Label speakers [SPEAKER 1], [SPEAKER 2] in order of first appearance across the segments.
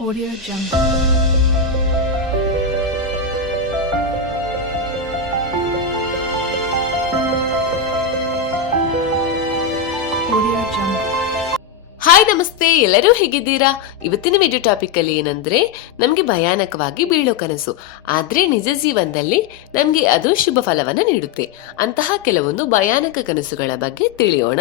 [SPEAKER 1] Audio Jungle.
[SPEAKER 2] Hi ನಮಸ್ತೆ, ಎಲ್ಲರೂ ಹೇಗಿದ್ದೀರಾ? ಇವತ್ತಿನ ವಿಡಿಯೋ ಟಾಪಿಕ್ ಅಲ್ಲಿ ಏನಂದ್ರೆ, ನಮ್ಗೆ ಭಯಾನಕವಾಗಿ ಬೀಳೋ ಕನಸು. ಆದ್ರೆ ನಿಜ ಜೀವನದಲ್ಲಿ ನಮ್ಗೆ ಅದು ಶುಭ ಫಲವನ್ನ ನೀಡುತ್ತೆ. ಅಂತಹ ಕೆಲವೊಂದು ಭಯಾನಕ ಕನಸುಗಳ ಬಗ್ಗೆ ತಿಳಿಯೋಣ.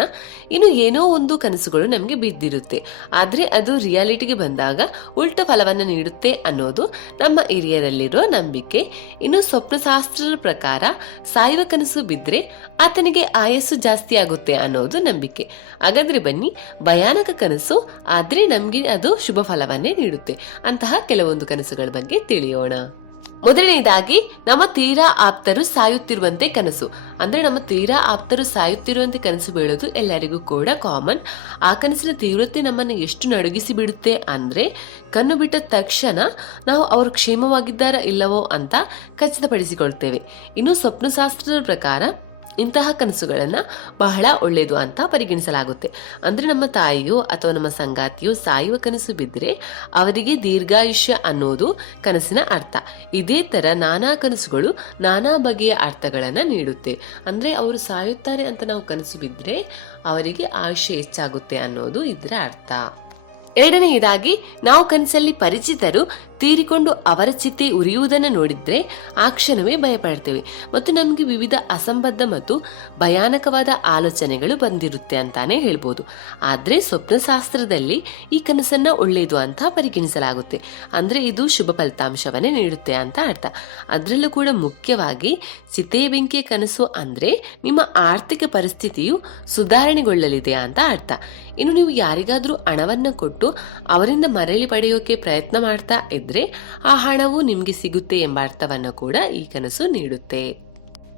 [SPEAKER 2] ಇನ್ನು ಏನೋ ಒಂದು ಕನಸುಗಳು ನಮ್ಗೆ ಬಿದ್ದಿರುತ್ತೆ. ಆದ್ರೆ ಅದು ರಿಯಾಲಿಟಿಗೆ ಬಂದಾಗ ಉಲ್ಟ ಫಲವನ್ನ ನೀಡುತ್ತೆ ಅನ್ನೋದು ನಮ್ಮ ಹಿರಿಯರಲ್ಲಿರೋ ನಂಬಿಕೆ. ಇನ್ನು ಸ್ವಪ್ನಶಾಸ್ತ್ರದ ಪ್ರಕಾರ ಸಾಯುವ ಕನಸು ಬಿದ್ರೆ ಆತನಿಗೆ ಆಯಸ್ಸು ಜಾಸ್ತಿ ಆಗುತ್ತೆ ಅನ್ನೋದು ನಂಬಿಕೆ. ಹಾಗಾದ್ರೆ ಬನ್ನಿ, ಭಯಾನಕ ಕನಸು, ಆದ್ರೆ ನಮ್ಗೆ ಅದು ಶುಭ ಫಲವನ್ನೇ ನೀಡುತ್ತೆ. ಅಂತಹ ಕೆಲವೊಂದು ಕನಸುಗಳ ಬಗ್ಗೆ ತಿಳಿಯೋಣ. ಮೊದಲನೇದಾಗಿ, ನಮ್ಮ ತೀರಾ ಆಪ್ತರು ಸಾಯುತ್ತಿರುವಂತೆ ಕನಸು. ಅಂದ್ರೆ ನಮ್ಮ ತೀರಾ ಆಪ್ತರು ಸಾಯುತ್ತಿರುವಂತೆ ಕನಸು ಬೀಳೋದು ಎಲ್ಲರಿಗೂ ಕೂಡ ಕಾಮನ್ ಆ ಕನಸಿನ ತೀವ್ರತೆ ನಮ್ಮನ್ನು ಎಷ್ಟು ನಡುಗಿಸಿ ಬಿಡುತ್ತೆ ಅಂದ್ರೆ, ಕಣ್ಣು ಬಿಟ್ಟ ತಕ್ಷಣ ನಾವು ಅವರು ಕ್ಷೇಮವಾಗಿದ್ದಾರಾ ಇಲ್ಲವೋ ಅಂತ ಖಚಿತಪಡಿಸಿಕೊಳ್ತೇವೆ. ಇನ್ನು ಸ್ವಪ್ನಶಾಸ್ತ್ರದ ಪ್ರಕಾರ ಇಂತಹ ಕನಸುಗಳನ್ನು ಬಹಳ ಒಳ್ಳೆಯದು ಅಂತ ಪರಿಗಣಿಸಲಾಗುತ್ತೆ. ಅಂದರೆ ನಮ್ಮ ತಾಯಿಯೋ ಅಥವಾ ನಮ್ಮ ಸಂಗಾತಿಯೋ ಸಾಯುವ ಕನಸು ಬಿದ್ದರೆ ಅವರಿಗೆ ದೀರ್ಘಾಯುಷ್ಯ ಅನ್ನೋದು ಕನಸಿನ ಅರ್ಥ. ಇದೇ ಥರ ನಾನಾ ಕನಸುಗಳು ನಾನಾ ಬಗೆಯ ಅರ್ಥಗಳನ್ನು ನೀಡುತ್ತೆ. ಅಂದರೆ ಅವರು ಸಾಯುತ್ತಾರೆ ಅಂತ ನಾವು ಕನಸು ಬಿದ್ದರೆ ಅವರಿಗೆ ಆಯುಷ್ಯ ಹೆಚ್ಚಾಗುತ್ತೆ ಅನ್ನೋದು ಇದರ ಅರ್ಥ. ಎರಡನೆಯದಾಗಿ ನಾವು ಕನಸಲ್ಲಿ ಪರಿಚಿತರು ತೀರಿಕೊಂಡು ಅವರ ಚಿತೆ ಉರಿಯುವುದನ್ನು ನೋಡಿದ್ರೆ ಆ ಕ್ಷಣವೇ ಭಯಪಡ್ತೇವೆ. ಮತ್ತು ನಮಗೆ ವಿವಿಧ ಅಸಂಬದ್ಧ ಮತ್ತು ಭಯಾನಕವಾದ ಆಲೋಚನೆಗಳು ಬಂದಿರುತ್ತೆ ಅಂತಾನೆ ಹೇಳ್ಬೋದು. ಆದರೆ ಸ್ವಪ್ನಶಾಸ್ತ್ರದಲ್ಲಿ ಈ ಕನಸನ್ನ ಒಳ್ಳೆಯದು ಅಂತ ಪರಿಗಣಿಸಲಾಗುತ್ತೆ. ಅಂದ್ರೆ ಇದು ಶುಭ ಫಲಿತಾಂಶವನ್ನೇ ನೀಡುತ್ತೆ ಅಂತ ಅರ್ಥ. ಅದರಲ್ಲೂ ಕೂಡ ಮುಖ್ಯವಾಗಿ ಚಿತೆ ಬೆಂಕಿಯ ಕನಸು ಅಂದ್ರೆ ನಿಮ್ಮ ಆರ್ಥಿಕ ಪರಿಸ್ಥಿತಿಯು ಸುಧಾರಣೆಗೊಳ್ಳಲಿದೆ ಅಂತ ಅರ್ಥ. ಇನ್ನು ನೀವು ಯಾರಿಗಾದ್ರೂ ಹಣವನ್ನು ಕೊಟ್ಟು ಅವರಿಂದ ಮರಳಿ ಪಡೆಯೋಕೆ ಪ್ರಯತ್ನ ಮಾಡ್ತಾ ಇದ್ರೆ ಆ ಹಣವು ನಿಮಗೆ ಸಿಗುತ್ತೆ ಎಂಬ ಅರ್ಥವನ್ನು ಕೂಡ ಈ ಕನಸು ನೀಡುತ್ತೆ.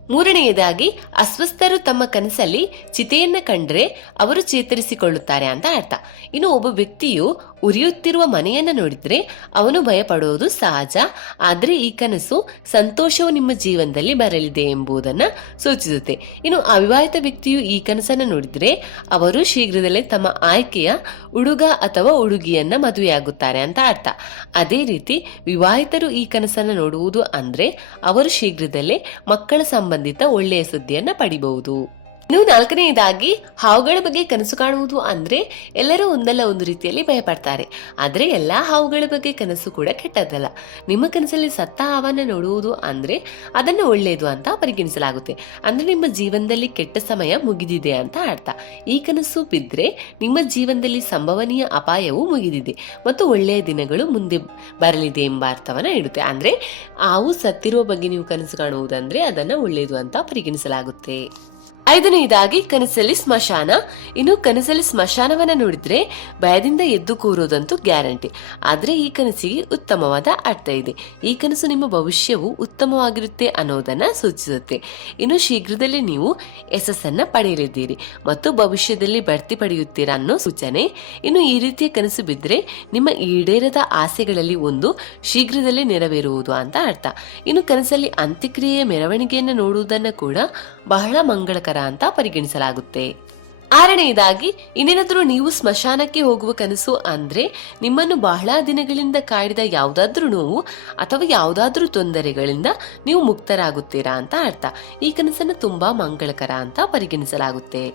[SPEAKER 2] ಮೂರನೆಯದಾಗಿ, ಅಸ್ವಸ್ಥರು ತಮ್ಮ ಕನಸಲ್ಲಿ ಚಿತೆಯನ್ನ ಕಂಡ್ರೆ ಅವರು ಚೇತರಿಸಿಕೊಳ್ಳುತ್ತಾರೆ ಅಂತ ಅರ್ಥ. ಇನ್ನು ಒಬ್ಬ ವ್ಯಕ್ತಿಯು ಉರಿಯುತ್ತಿರುವ ಮನೆಯನ್ನ ನೋಡಿದ್ರೆ ಅವನು ಭಯಪಡುವುದು ಸಹಜ, ಆದ್ರೆ ಈ ಕನಸು ಸಂತೋಷವು ನಿಮ್ಮ ಜೀವನದಲ್ಲಿ ಬರಲಿದೆ ಎಂಬುದನ್ನ ಸೂಚಿಸುತ್ತೆ. ಇನ್ನು ಅವಿವಾಹಿತ ವ್ಯಕ್ತಿಯು ಈ ಕನಸನ್ನ ನೋಡಿದ್ರೆ ಅವರು ಶೀಘ್ರದಲ್ಲೇ ತಮ್ಮ ಆಯ್ಕೆಯ ಹುಡುಗ ಅಥವಾ ಹುಡುಗಿಯನ್ನ ಮದುವೆಯಾಗುತ್ತಾರೆ ಅಂತ ಅರ್ಥ. ಅದೇ ರೀತಿ ವಿವಾಹಿತರು ಈ ಕನಸನ್ನ ನೋಡುವುದು ಅಂದ್ರೆ ಅವರು ಶೀಘ್ರದಲ್ಲೇ ಮಕ್ಕಳ ಸಂಬಂಧಿತ ಒಳ್ಳೆಯ ಸುದ್ದಿಯನ್ನು ಪಡಿಬಹುದು. ಇನ್ನು ನಾಲ್ಕನೆಯದಾಗಿ, ಹಾವುಗಳ ಬಗ್ಗೆ ಕನಸು ಕಾಣುವುದು ಅಂದ್ರೆ ಎಲ್ಲರೂ ಒಂದಲ್ಲ ಒಂದು ರೀತಿಯಲ್ಲಿ ಭಯಪಡ್ತಾರೆ. ಆದ್ರೆ ಎಲ್ಲಾ ಹಾವುಗಳ ಬಗ್ಗೆ ಕನಸು ಕೂಡ ಕೆಟ್ಟದ್ದಲ್ಲ. ನಿಮ್ಮ ಕನಸಲ್ಲಿ ಸತ್ತ ಹಾವನ್ನ ನೋಡುವುದು ಅಂದ್ರೆ ಅದನ್ನು ಒಳ್ಳೆಯದು ಅಂತ ಪರಿಗಣಿಸಲಾಗುತ್ತೆ. ಅಂದ್ರೆ ನಿಮ್ಮ ಜೀವನದಲ್ಲಿ ಕೆಟ್ಟ ಸಮಯ ಮುಗಿದಿದೆ ಅಂತ ಅರ್ಥ. ಈ ಕನಸು ಬಿದ್ರೆ ನಿಮ್ಮ ಜೀವನದಲ್ಲಿ ಸಂಭವನೀಯ ಅಪಾಯವು ಮುಗಿದಿದೆ ಮತ್ತು ಒಳ್ಳೆಯ ದಿನಗಳು ಮುಂದೆ ಬರಲಿದೆ ಎಂಬ ಅರ್ಥವನ್ನ ನೀಡುತ್ತೆ ಅಂದ್ರೆ ಹಾವು ಸತ್ತಿರುವ ಬಗ್ಗೆ ನೀವು ಕನಸು ಕಾಣುವುದಂದ್ರೆ ಅದನ್ನ ಒಳ್ಳೆಯದು ಅಂತ ಪರಿಗಣಿಸಲಾಗುತ್ತೆ. ಐದನೆಯದಾಗಿ ಕನಸಲ್ಲಿ ಸ್ಮಶಾನ. ಇನ್ನು ಕನಸಲ್ಲಿ ಸ್ಮಶಾನವನ್ನ ನೋಡಿದ್ರೆ ಭಯದಿಂದ ಎದ್ದು ಕೂರೋದಂತೂ ಗ್ಯಾರಂಟಿ. ಆದ್ರೆ ಈ ಕನಸಿಗೆ ಉತ್ತಮವಾದ ಅರ್ಥ ಇದೆ. ಈ ಕನಸು ನಿಮ್ಮ ಭವಿಷ್ಯವು ಉತ್ತಮವಾಗಿರುತ್ತೆ ಅನ್ನೋದನ್ನ ಸೂಚಿಸುತ್ತೆ. ಇನ್ನು ಶೀಘ್ರದಲ್ಲೇ ನೀವು ಯಶಸ್ಸನ್ನ ಪಡೆಯಲಿದ್ದೀರಿ ಮತ್ತು ಭವಿಷ್ಯದಲ್ಲಿ ಬಡ್ತಿ ಪಡೆಯುತ್ತೀರಾ ಅನ್ನೋ ಸೂಚನೆ. ಇನ್ನು ಈ ರೀತಿಯ ಕನಸು ಬಿದ್ದರೆ ನಿಮ್ಮ ಈಡೇರದ ಆಸೆಗಳಲ್ಲಿ ಒಂದು ಶೀಘ್ರದಲ್ಲೇ ನೆರವೇರುವುದು ಅಂತ ಅರ್ಥ. ಇನ್ನು ಕನಸಲ್ಲಿ ಅಂತ್ಯಕ್ರಿಯೆಯ ಮೆರವಣಿಗೆಯನ್ನು ನೋಡುವುದನ್ನ ಕೂಡ ಬಹಳ ಮಂಗಳಕರ ಅಂತ ಪರಿಗಣಿಸಲಾಗುತ್ತೆ. ಆರನೆಯದಾಗಿ, ಇನ್ನೇನಾದರೂ ನೀವು ಸ್ಮಶಾನಕ್ಕೆ ಹೋಗುವ ಕನಸು ಅಂದ್ರೆ ನಿಮ್ಮನ್ನು ಬಹಳ ದಿನಗಳಿಂದ ಕಾಡಿದ ಯಾವುದಾದ್ರೂ ನೋವು ಅಥವಾ ಯಾವುದಾದ್ರೂ ತೊಂದರೆಗಳಿಂದ ನೀವು ಮುಕ್ತರಾಗುತ್ತೀರಾ ಅಂತ ಅರ್ಥ. ಈ ಕನಸನ್ನು ತುಂಬಾ ಮಂಗಳಕರ ಅಂತ ಪರಿಗಣಿಸಲಾಗುತ್ತೆ.